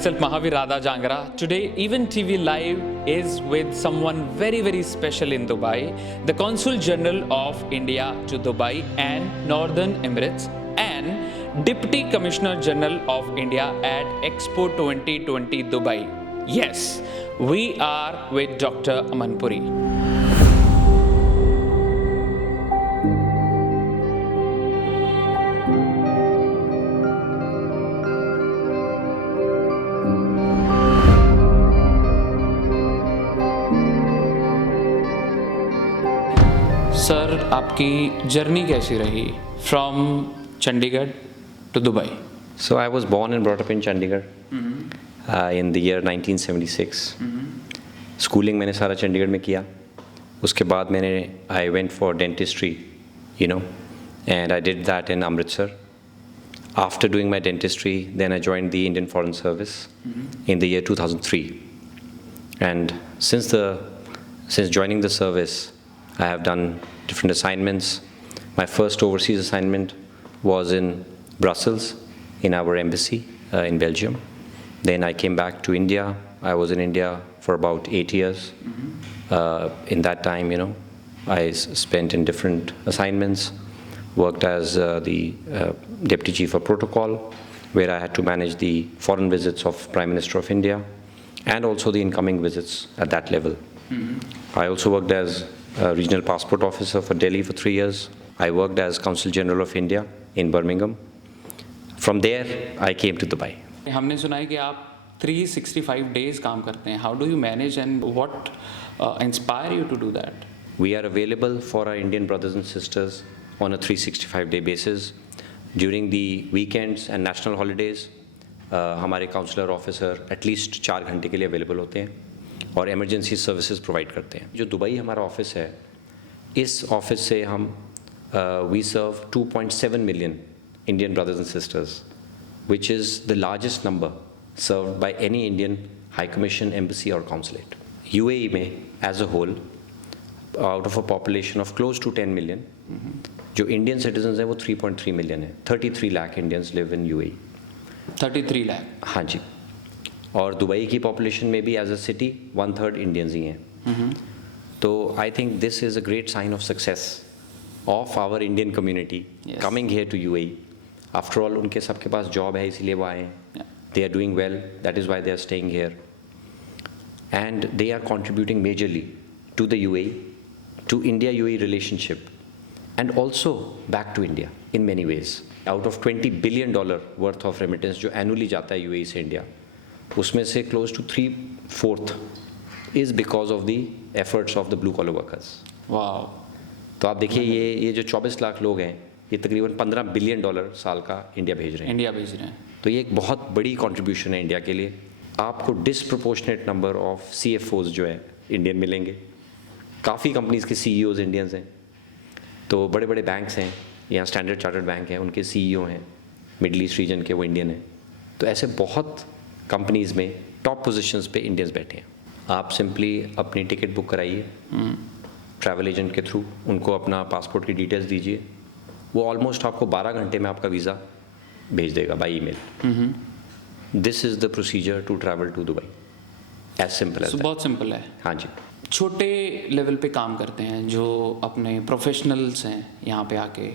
myself Mahavir Radha Jangra. Today, Event TV Live is with someone very, very special in Dubai, the Consul General of India to Dubai and Northern Emirates, and Deputy Commissioner General of India at Expo 2020 Dubai. Yes, we are with Dr. Aman Puri. Sir, आपकी journey कैसी रही from Chandigarh to Dubai? So I was born and brought up in Chandigarh in the year 1976. Schooling मैंने सारा चंडीगढ़ में किया. उसके बाद मैंने I went for dentistry, and I did that in Amritsar. After doing my dentistry, then I joined the Indian Foreign Service in the year 2003. And since joining the service, I have done different assignments. My first overseas assignment was in Brussels, in our embassy in Belgium. Then I came back to India. I was in India for about 8 years. In that time, I spent in different assignments, worked as the Deputy Chief of Protocol, where I had to manage the foreign visits of Prime Minister of India and also the incoming visits at that level. I also worked as Regional Passport Officer for Delhi for 3 years. I worked as Consul General of India in Birmingham. From there, I came to Dubai. हमने सुना है कि आप 365 days काम करते हैं. How do you manage and what inspire you to do that? We are available for our Indian brothers and sisters on a 365-day basis. During the weekends and national holidays, हमारे counsellor officer at least 4 घंटे के लिए available होते हैं और emergency services provide करते हैं. जो दुबई हमारा ऑफिस है, इस ऑफिस से हम we serve 2.7 million Indian brothers and sisters, which is the largest number served by any Indian high commission, embassy और काउंसलेट. यूएई में as a whole, out of a population of close to 10 million, जो Indian citizen हैं वो 3.3 million है. 33 lakh Indians live in UAE. 33 lakh? हाँ जी. और Dubai की पॉपुलेशन में भी एज अ सिटी 1/3 इंडियंस ही हैं. तो I think this is a great sign of success of our Indian community coming here to UAE. After all उनके सबके पास जॉब है, इसीलिए वो आए. They are doing well, that is why they are staying here, and they are contributing majorly to the UAE, to India UAE relationship, and also back to India in many ways. Out of $20 billion worth of remittance जो annually जाता है UAE से India, उसमें से close to 3/4 is because of the efforts of the blue collar workers. Wow. तो आप देखिए ये जो 24 लाख लोग हैं, ये तकरीबन $15 बिलियन साल का इंडिया भेज रहे हैं. तो ये एक बहुत बड़ी कंट्रीब्यूशन है इंडिया के लिए. आपको डिसप्रोपोर्शनेट नंबर ऑफ CFOs जो है इंडियन मिलेंगे. काफ़ी कंपनीज के CEOs इंडियंस हैं. तो बड़े बड़े बैंक्स हैं, यहाँ स्टैंडर्ड चार्टर्ड बैंक है, उनके CEO हैं मिडल ईस्ट रीजन के, वो इंडियन हैं. तो ऐसे बहुत कंपनीज़ में टॉप पोजीशंस पे इंडियंस बैठे हैं. आप सिंपली अपनी टिकट बुक कराइए ट्रैवल एजेंट के थ्रू, उनको अपना पासपोर्ट की डिटेल्स दीजिए, वो ऑलमोस्ट आपको 12 घंटे में आपका वीज़ा भेज देगा by email. This is the procedure to travel to Dubai. As simple as. बहुत सिंपल है. हाँ जी. छोटे लेवल पे काम करते हैं जो अपने प्रोफेशनल्स हैं यहाँ पे आके,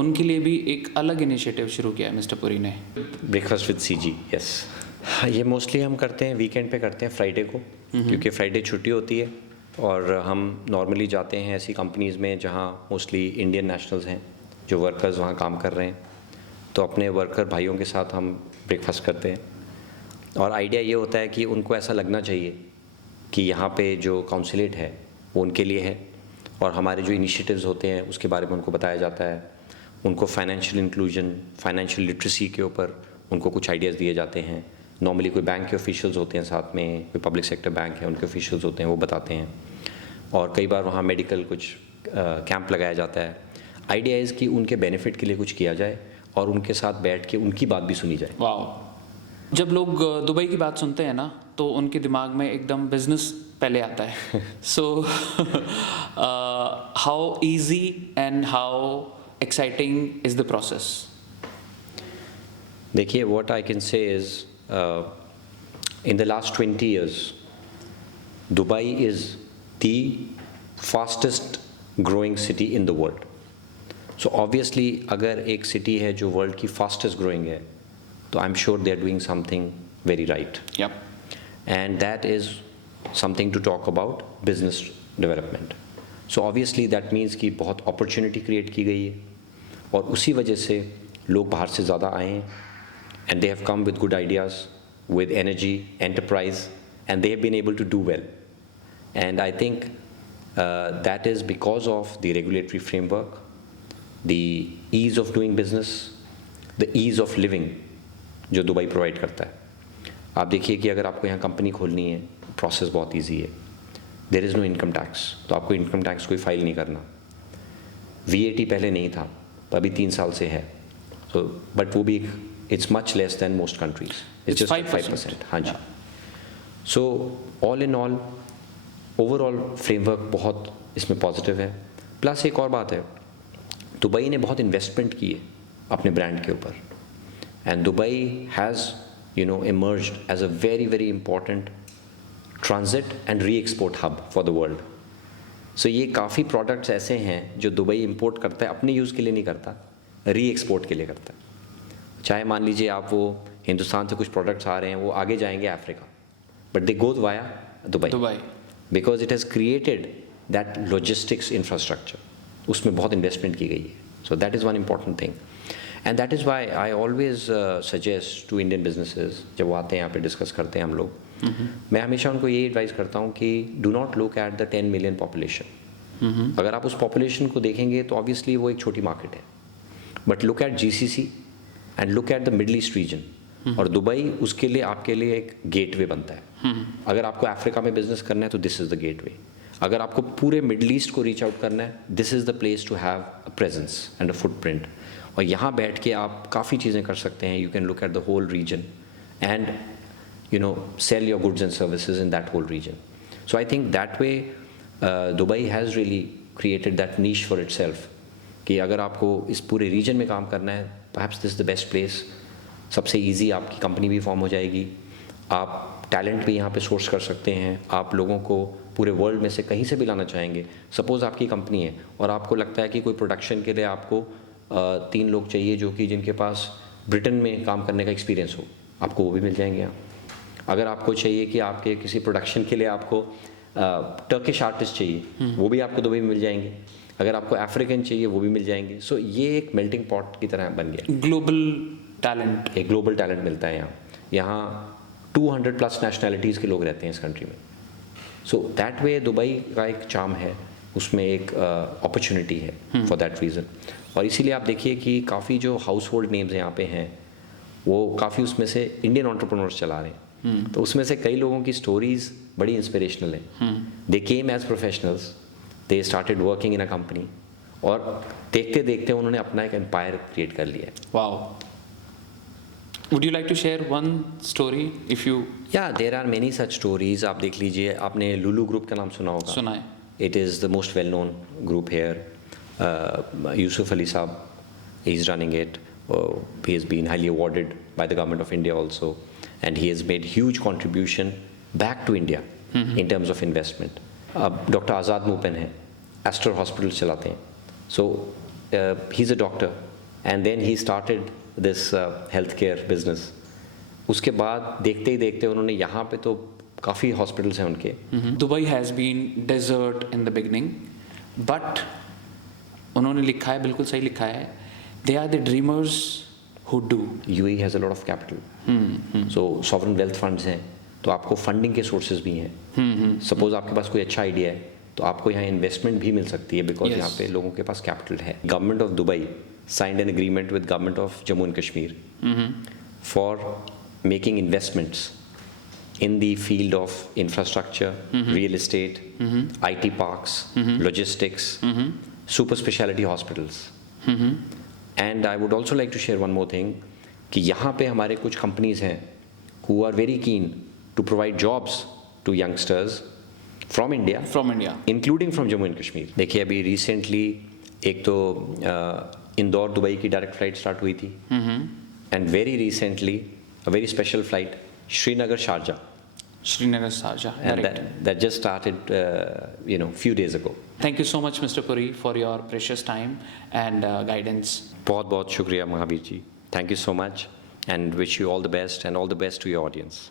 उनके लिए भी एक अलग इनिशिएटिव शुरू किया है मिस्टर पुरी ने. Breakfast with CG, yes. ये मोस्टली हम करते हैं वीकेंड पे करते हैं, फ्राइडे को, क्योंकि फ्राइडे छुट्टी होती है. और हम नॉर्मली जाते हैं ऐसी कंपनीज़ में जहाँ मोस्टली इंडियन नेशनल्स हैं, जो वर्कर्स वहाँ काम कर रहे हैं. तो अपने वर्कर भाइयों के साथ हम ब्रेकफास्ट करते हैं. और आइडिया ये होता है कि उनको ऐसा लगना चाहिए कि यहाँ पे जो काउंसलेट है वो उनके लिए है, और हमारे जो इनिशिएटिव्स होते हैं उसके बारे में उनको बताया जाता है. उनको फाइनेंशियल इंक्लूजन, फाइनेंशियल लिटरेसी के ऊपर उनको कुछ आइडियाज़ दिए जाते हैं. नॉर्मली कोई बैंक के ऑफिशियल्स होते हैं साथ में, कोई पब्लिक सेक्टर बैंक है उनके ऑफिशियल्स होते हैं, वो बताते हैं. और कई बार वहाँ मेडिकल कुछ कैंप लगाया जाता है. आइडिया इज़ कि उनके बेनिफिट के लिए कुछ किया जाए और उनके साथ बैठ के उनकी बात भी सुनी जाए. वाह. जब लोग दुबई की बात सुनते हैं ना, तो उनके दिमाग में एकदम बिजनेस पहले आता है. So how easy and how exciting is the process? देखिए, what I can say is In the last 20 years, Dubai is the fastest growing city in the world. So obviously अगर एक city है जो world की fastest growing है, तो I'm sure they are doing something very right. Yep. And that is something to talk about business development. So obviously that means कि बहुत opportunity create की गई है और उसी वजह से लोग बाहर से ज़्यादा आए हैं and they have come with good ideas, with energy, enterprise, and they have been able to do well. And I think that is because of the regulatory framework, the ease of doing business, the ease of living जो Dubai provide करता है. आप देखिए कि अगर आपको यहाँ company खोलनी है, प्रोसेस बहुत ईजी है. There is no income tax, तो आपको इनकम टैक्स कोई फाइल नहीं करना. VAT पहले नहीं था, तो अभी 3 साल से है. तो बट वो भी it's much less than most countries. It's just 5%. हाँ जी. So all in all overall framework बहुत इसमें पॉजिटिव है. प्लस एक और बात है, दुबई ने बहुत इन्वेस्टमेंट की है अपने ब्रांड के ऊपर. And Dubai has emerged as a very very important transit and re-export hub for the world. So ये काफ़ी प्रोडक्ट्स ऐसे हैं जो दुबई इंपोर्ट करता है, अपने यूज़ के लिए नहीं करता, री-एक्सपोर्ट के लिए करता है. चाहे मान लीजिए आप वो हिंदुस्तान से कुछ प्रोडक्ट्स आ रहे हैं, वो आगे जाएंगे Africa, but they goes via Dubai because it has created that logistics infrastructure. उसमें बहुत इन्वेस्टमेंट की गई है. So that is one important thing. And that is why I always suggest to Indian businesses, जब वो आते हैं यहाँ पे डिस्कस करते हैं हम लोग, मैं हमेशा उनको ये एडवाइस करता हूँ कि do not look at the 10 million population. अगर आप उस पॉपुलेशन को देखेंगे तो ऑब्वियसली वो एक छोटी मार्केट है, but look at GCC and look at the middle east region. और दुबई उसके लिए आपके लिए एक गेटवे बनता है. अगर आपको अफ्रीका में बिजनेस करना है तो दिस इज़ द गेटवे. अगर आपको पूरे मिडल ईस्ट को रीच आउट करना है, this is the place to have a presence and a footprint. और यहाँ बैठ के आप काफ़ी चीज़ें कर सकते हैं. You can look at the whole region and sell your goods and services in that whole region. So I think that way Dubai has really created that niche for itself कि अगर आपको इस पूरे रीजन में काम करना है, perhaps this is the best place. सबसे ईजी आपकी कंपनी भी फॉर्म हो जाएगी, आप टैलेंट भी यहाँ पे सोर्स कर सकते हैं, आप लोगों को पूरे वर्ल्ड में से कहीं से भी लाना चाहेंगे. सपोज़ आपकी कंपनी है और आपको लगता है कि कोई प्रोडक्शन के लिए आपको 3 लोग चाहिए जो कि जिनके पास ब्रिटेन में काम करने का एक्सपीरियंस हो, आपको वो भी मिल जाएंगे यहाँ. अगर आपको चाहिए कि आपके किसी प्रोडक्शन के लिए आपको टर्किश आर्टिस्ट चाहिए, वो भी आपको दुबई में मिल जाएंगे. अगर आपको अफ्रीकन चाहिए वो भी मिल जाएंगे. सो ये एक मेल्टिंग पॉट की तरह बन गया. ग्लोबल टैलेंट, एक ग्लोबल टैलेंट मिलता है यहाँ. यहाँ 200+ नेशनैलिटीज़ के लोग रहते हैं इस कंट्री में. सो दैट वे दुबई का एक चार्म है, उसमें एक अपॉर्चुनिटी है फॉर दैट रीज़न. और इसीलिए आप देखिए कि काफ़ी जो हाउस होल्ड नेम्स यहाँ पे हैं वो काफ़ी उसमें से इंडियन एंटरप्रेन्योर्स चला रहे हैं. तो उसमें से कई लोगों की स्टोरीज बड़ी इंस्पिरेशनल हैं. They came as professionals, they started working in a company, और देखते देखते उन्होंने अपना एक एम्पायर क्रिएट कर लिया. Wow. Would you like to share one story if you? या there are many such stories. आप देख लीजिए, आपने लुलू ग्रुप का नाम सुना होगा. सुना है. It is the most well known group here. Yusuf Ali साहब is running it. He has been highly awarded by the government of India also. And he has made huge contribution back to India in terms of investment. अब doctor आज़ाद मूपेन है, ester hospital चलाते हैं. So he's a doctor and then he started this healthcare business. उसके बाद देखते ही देखते उन्होंने यहाँ पे तो काफ़ी हॉस्पिटल्स हैं उनके. Dubai has been desert in the beginning, but उन्होंने लिखा है, बिल्कुल सही लिखा है, they are the dreamers who do. UAE has a lot of capital. So sovereign wealth funds हैं, तो आपको फंडिंग के सोर्सेज भी हैं. सपोज आपके पास कोई अच्छा आइडिया है तो आपको यहाँ इन्वेस्टमेंट भी मिल सकती है बिकॉज यहाँ पे लोगों के पास कैपिटल है. Government of Dubai signed an agreement with government of Jammu and Kashmir for making investments in the field of infrastructure, real estate, IT parks, logistics, super specialty hospitals. And I would also like to share one more thing कि यहाँ पे हमारे कुछ companies हैं who are very keen to provide jobs to youngsters from India, including from Jammu and Kashmir. देखिए अभी recently एक तो इंदौर दुबई की डायरेक्ट फ्लाइट स्टार्ट हुई थी, and very recently a very special flight Srinagar, Sharjah. Srinagar, Sharjah. And Correct. that just started, few days ago. Thank you so much, Mr. Puri, for your precious time and guidance. बहुत बहुत शुक्रिया Mahavir ji. Thank you so much and wish you all the best and all the best to your audience.